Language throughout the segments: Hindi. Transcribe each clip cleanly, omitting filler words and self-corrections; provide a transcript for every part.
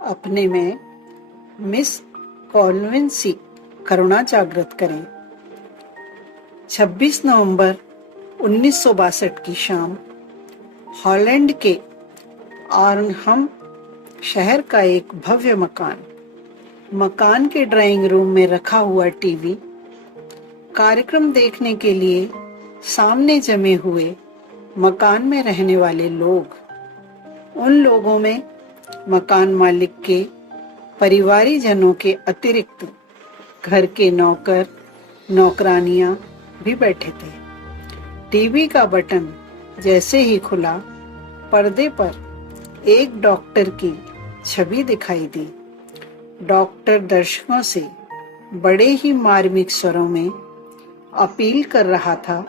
अपने में मिस कॉल्विन सी करुणा जागृत करें। 26 नवंबर 1962 की शाम हॉलैंड के आर्नहम शहर का एक भव्य मकान के ड्राइंग रूम में रखा हुआ टीवी कार्यक्रम देखने के लिए सामने जमे हुए मकान में रहने वाले लोग, उन लोगों में मकान मालिक के परिवारीजनों के अतिरिक्त घर के नौकर नौकरानियां भी बैठे थे। टीवी का बटन जैसे ही खुला, पर्दे पर एक डॉक्टर की छवि दिखाई दी। डॉक्टर दर्शकों से बड़े ही मार्मिक स्वरों में अपील कर रहा था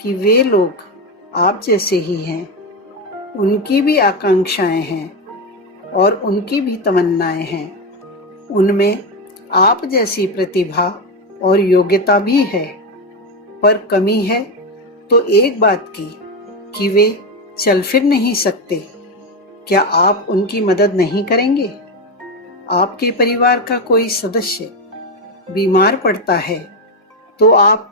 कि वे लोग आप जैसे ही हैं, उनकी भी आकांक्षाएं हैं और उनकी भी तमन्नाएं हैं। उनमें आप जैसी प्रतिभा और योग्यता भी है, पर कमी है तो एक बात की कि वे चल फिर नहीं सकते। क्या आप उनकी मदद नहीं करेंगे? आपके परिवार का कोई सदस्य बीमार पड़ता है तो आप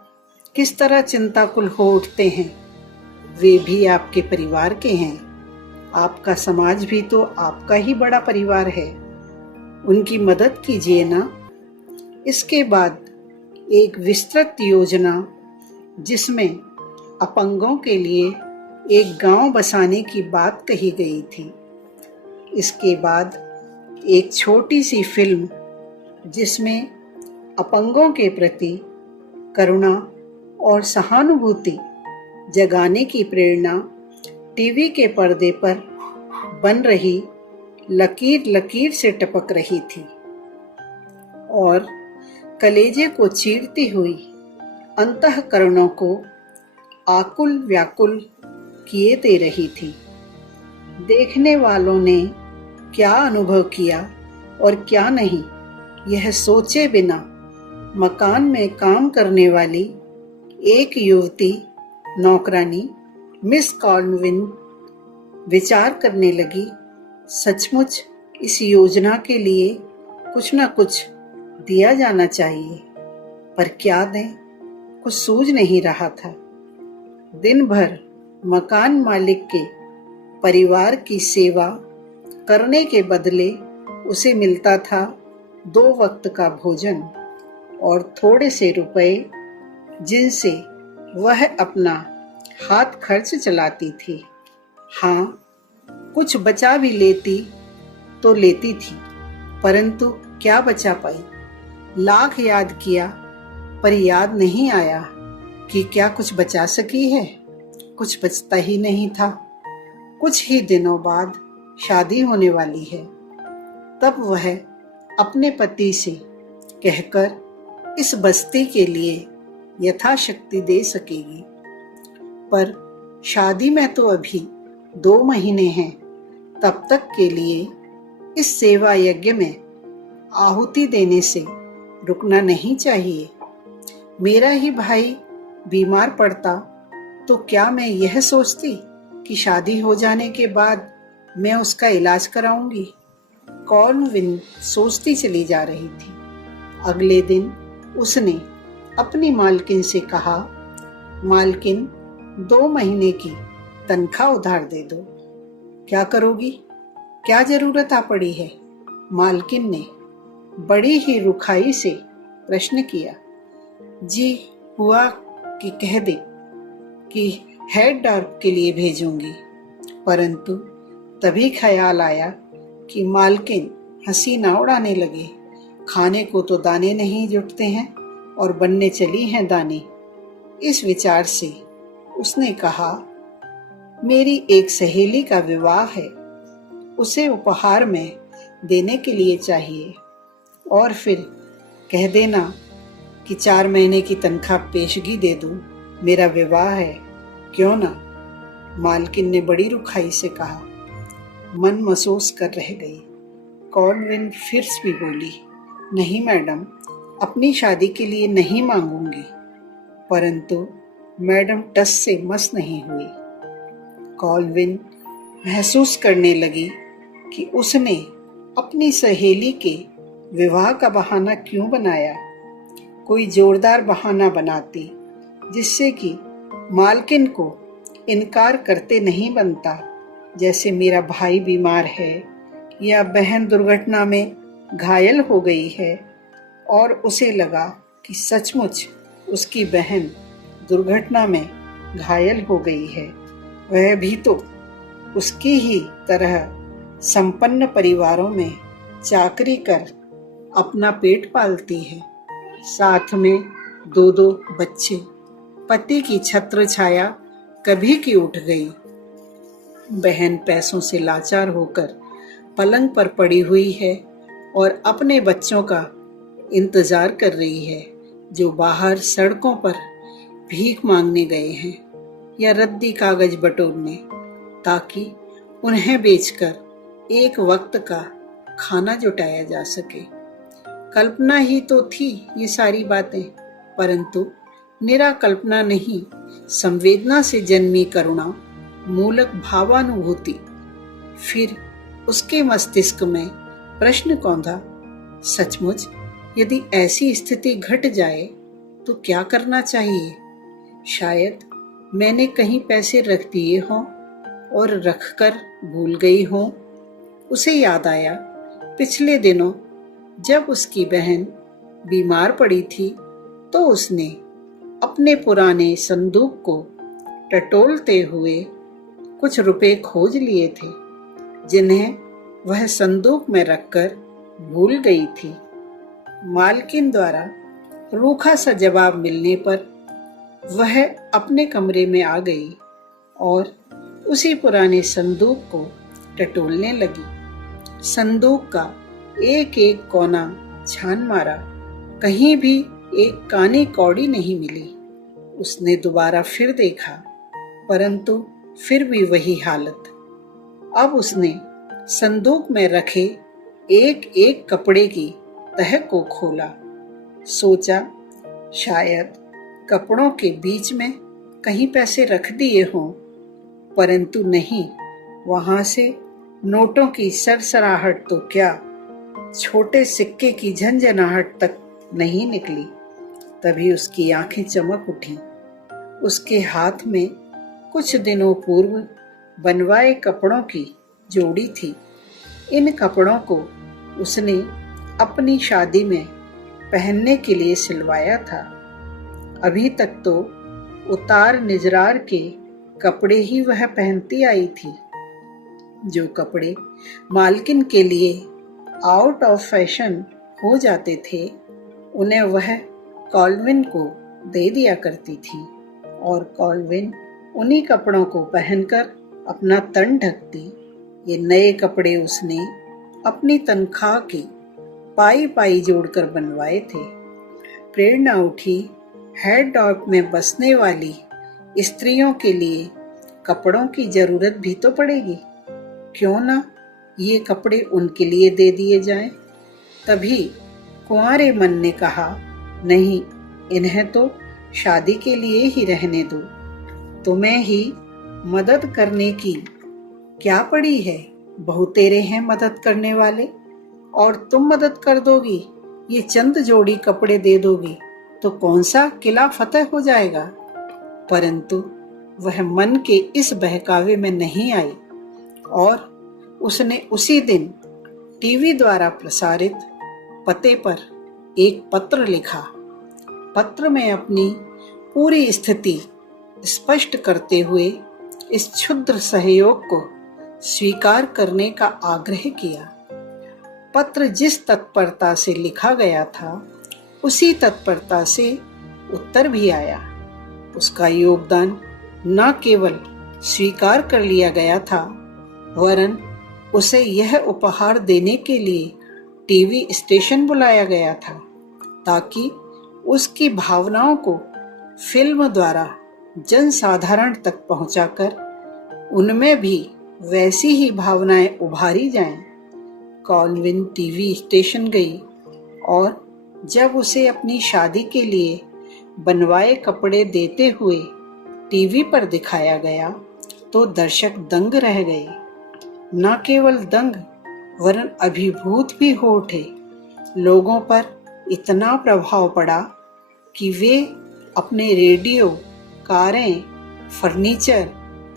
किस तरह चिंताकुल हो उठते हैं। वे भी आपके परिवार के हैं। आपका समाज भी तो आपका ही बड़ा परिवार है। उनकी मदद कीजिए ना। इसके बाद एक विस्तृत योजना, जिसमें अपंगों के लिए एक गांव बसाने की बात कही गई थी। इसके बाद एक छोटी सी फिल्म, जिसमें अपंगों के प्रति करुणा और सहानुभूति जगाने की प्रेरणा टीवी के पर्दे पर बन रही लकीर लकीर से टपक रही थी और कलेजे को चीरती हुई अंतःकरणों को आकुल व्याकुल किए दे रही थी। देखने वालों ने क्या अनुभव किया और क्या नहीं, यह सोचे बिना मकान में काम करने वाली एक युवती नौकरानी मिस कॉल्विन विचार करने लगी, सचमुच इस योजना के लिए कुछ न कुछ दिया जाना चाहिए, पर क्या दें, कुछ सूझ नहीं रहा था। दिन भर मकान मालिक के परिवार की सेवा करने के बदले उसे मिलता था 2 वक्त का भोजन और थोड़े से रुपए, जिनसे वह अपना हाथ खर्च चलाती थी। हाँ, कुछ बचा भी लेती तो लेती थी, परंतु क्या बचा पाई। लाख याद किया, पर याद नहीं आया कि क्या कुछ बचा सकी है। कुछ बचता ही नहीं था। कुछ ही दिनों बाद शादी होने वाली है, तब वह अपने पति से कहकर इस बस्ती के लिए यथाशक्ति दे सकेगी, पर शादी में तो अभी 2 महीने हैं। तब तक के लिए इस सेवा यज्ञ में आहुति देने से रुकना नहीं चाहिए। मेरा ही भाई बीमार पड़ता तो क्या मैं यह सोचती कि शादी हो जाने के बाद मैं उसका इलाज कराऊंगी। कॉल्विन सोचती चली जा रही थी। अगले दिन उसने अपनी मालकिन से कहा, मालकिन, 2 महीने की तनख्वाह उधार दे दो। क्या करोगी? क्या जरूरत आ पड़ी है? मालकिन ने बड़ी ही रुखाई से प्रश्न किया। जी, हुआ कि कह दे कि हेड डार्क के लिए भेजूंगी। परंतु तभी ख्याल आया कि मालकिन हंसी ना उड़ाने लगे। खाने को तो दाने नहीं जुटते हैं और बनने चली हैं दाने। इस विचार से उसने कहा, मेरी एक सहेली का विवाह है, उसे उपहार में देने के लिए चाहिए, और फिर कह देना कि 4 महीने की तनख्वाह पेशगी दे दूं, मेरा विवाह है, क्यों ना। मालकिन ने बड़ी रुखाई से कहा। मन महसूस कर रह गई। कॉल्विन फिर भी बोली, नहीं मैडम, अपनी शादी के लिए नहीं मांगूंगी। परंतु मैडम टस से मस नहीं हुई। कॉल्विन महसूस करने लगी कि उसने अपनी सहेली के विवाह का बहाना क्यों बनाया? कोई जोरदार बहाना बनाती जिससे कि मालकिन को इनकार करते नहीं बनता, जैसे मेरा भाई बीमार है या बहन दुर्घटना में घायल हो गई है और उसे लगा कि सचमुच उसकी बहन दुर्घटना में घायल हो गई है। वह भी तो उसकी ही तरह संपन्न परिवारों में चाकरी कर अपना पेट पालती है, साथ में 2 बच्चे। पति की छत्र छाया कभी की उठ गई। बहन पैसों से लाचार होकर पलंग पर पड़ी हुई है और अपने बच्चों का इंतजार कर रही है, जो बाहर सड़कों पर भीख मांगने गए हैं या रद्दी कागज बटोरने, ताकि उन्हें बेचकर एक वक्त का खाना जुटाया जा सके। कल्पना ही तो थी ये सारी बातें, परंतु निरा कल्पना नहीं, संवेदना से जन्मी करुणा मूलक भावानुभूति। फिर उसके मस्तिष्क में प्रश्न कौंधा, सचमुच यदि ऐसी स्थिति घट जाए तो क्या करना चाहिए? शायद मैंने कहीं पैसे रख दिए हों और रखकर भूल गई हों। उसे याद आया पिछले दिनों जब उसकी बहन बीमार पड़ी थी तो उसने अपने पुराने संदूक को टटोलते हुए कुछ रुपए खोज लिए थे, जिन्हें वह संदूक में रखकर भूल गई थी। मालकिन द्वारा रूखा सा जवाब मिलने पर वह अपने कमरे में आ गई और उसी पुराने संदूक को टटोलने लगी। संदूक का एक एक कोना छान मारा, कहीं भी एक कानी कौड़ी नहीं मिली। उसने दोबारा फिर देखा, परंतु फिर भी वही हालत। अब उसने संदूक में रखे एक एक कपड़े की तह को खोला। सोचा शायद कपड़ों के बीच में कहीं पैसे रख दिए हों, परंतु नहीं, वहां से नोटों की सरसराहट तो क्या, छोटे सिक्के की झंझनाहट तक नहीं निकली। तभी उसकी आंखें चमक उठी। उसके हाथ में कुछ दिनों पूर्व बनवाए कपड़ों की जोड़ी थी। इन कपड़ों को उसने अपनी शादी में पहनने के लिए सिलवाया था। अभी तक तो उतार निजरार के कपड़े ही वह पहनती आई थी। जो कपड़े मालकिन के लिए आउट ऑफ फैशन हो जाते थे, उन्हें वह कॉल्विन को दे दिया करती थी और कॉल्विन उन्हीं कपड़ों को पहनकर अपना तन ढकती। ये नए कपड़े उसने अपनी तनख्वाह की पाई पाई जोड़कर बनवाए थे। प्रेरणा उठी, हेड डॉग में बसने वाली स्त्रियों के लिए कपड़ों की जरूरत भी तो पड़ेगी, क्यों ना ये कपड़े उनके लिए दे दिए जाएं। तभी कुंवारे मन ने कहा, नहीं, इन्हें तो शादी के लिए ही रहने दो। तुम्हें ही मदद करने की क्या पड़ी है, बहुतेरे हैं मदद करने वाले, और तुम मदद कर दोगी, ये चंद जोड़ी कपड़े दे दोगी तो कौन सा किला फतेह हो जाएगा। परंतु वह मन के इस बहकावे में नहीं आई और उसने उसी दिन टीवी द्वारा प्रसारित पते पर एक पत्र लिखा। पत्र में अपनी पूरी स्थिति स्पष्ट करते हुए इस क्षुद्र सहयोग को स्वीकार करने का आग्रह किया। पत्र जिस तत्परता से लिखा गया था, उसी तत्परता से उत्तर भी आया। उसका योगदान न केवल स्वीकार कर लिया गया था, वरन उसे यह उपहार देने के लिए टीवी स्टेशन बुलाया गया था, ताकि उसकी भावनाओं को फिल्म द्वारा जनसाधारण तक पहुंचाकर उनमें भी वैसी ही भावनाएं उभारी जाएं। कॉल्विन टीवी स्टेशन गई और जब उसे अपनी शादी के लिए बनवाए कपड़े देते हुए टीवी पर दिखाया गया तो दर्शक दंग रह गए। न केवल दंग, वरन अभिभूत भी हो उठे। लोगों पर इतना प्रभाव पड़ा कि वे अपने रेडियो, कारें, फर्नीचर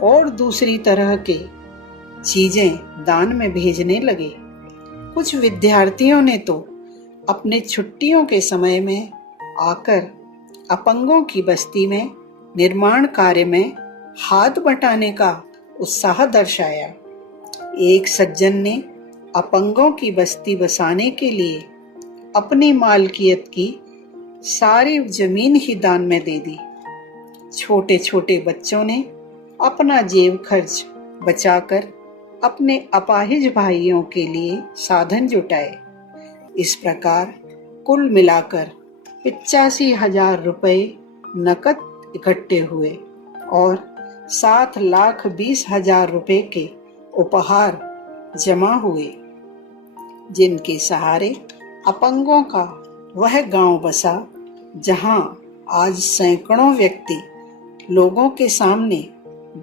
और दूसरी तरह के चीजें दान में भेजने लगे। कुछ विद्यार्थियों ने तो अपने छुट्टियों के समय में आकर अपंगों की बस्ती में निर्माण कार्य में हाथ बटाने का उत्साह दर्शाया। एक सज्जन ने अपंगों की बस्ती बसाने के लिए अपनी मालकियत की सारी जमीन ही दान में दे दी। छोटे छोटे बच्चों ने अपना जेब खर्च बचाकर अपने अपाहिज भाइयों के लिए साधन जुटाए। इस प्रकार कुल मिलाकर 85,000 रुपए नकद इकट्ठे हुए और 7,20,000 रुपए के उपहार जमा हुए, जिनके सहारे अपंगों का वह गांव बसा जहां आज सैकड़ों व्यक्ति लोगों के सामने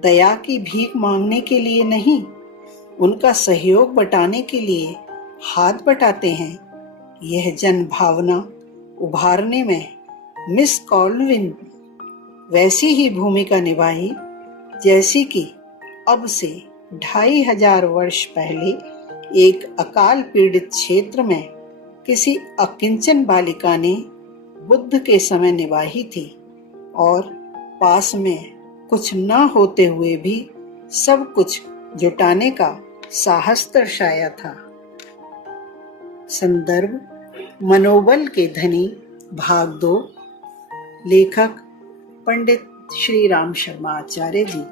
दया की भीख मांगने के लिए नहीं, उनका सहयोग बटाने के लिए हाथ बटाते हैं। यह जन भावना उभारने में मिस कॉल्विन वैसी ही भूमिका निभाई जैसी कि अब से 2,500 वर्ष पहले एक अकाल पीड़ित क्षेत्र में किसी अकिंचन बालिका ने बुद्ध के समय निभाई थी और पास में कुछ न होते हुए भी सब कुछ जुटाने का साहस दर्शाया था। संदर्भ मनोबल के धनी भाग 2। लेखक पंडित श्री राम शर्मा आचार्य जी।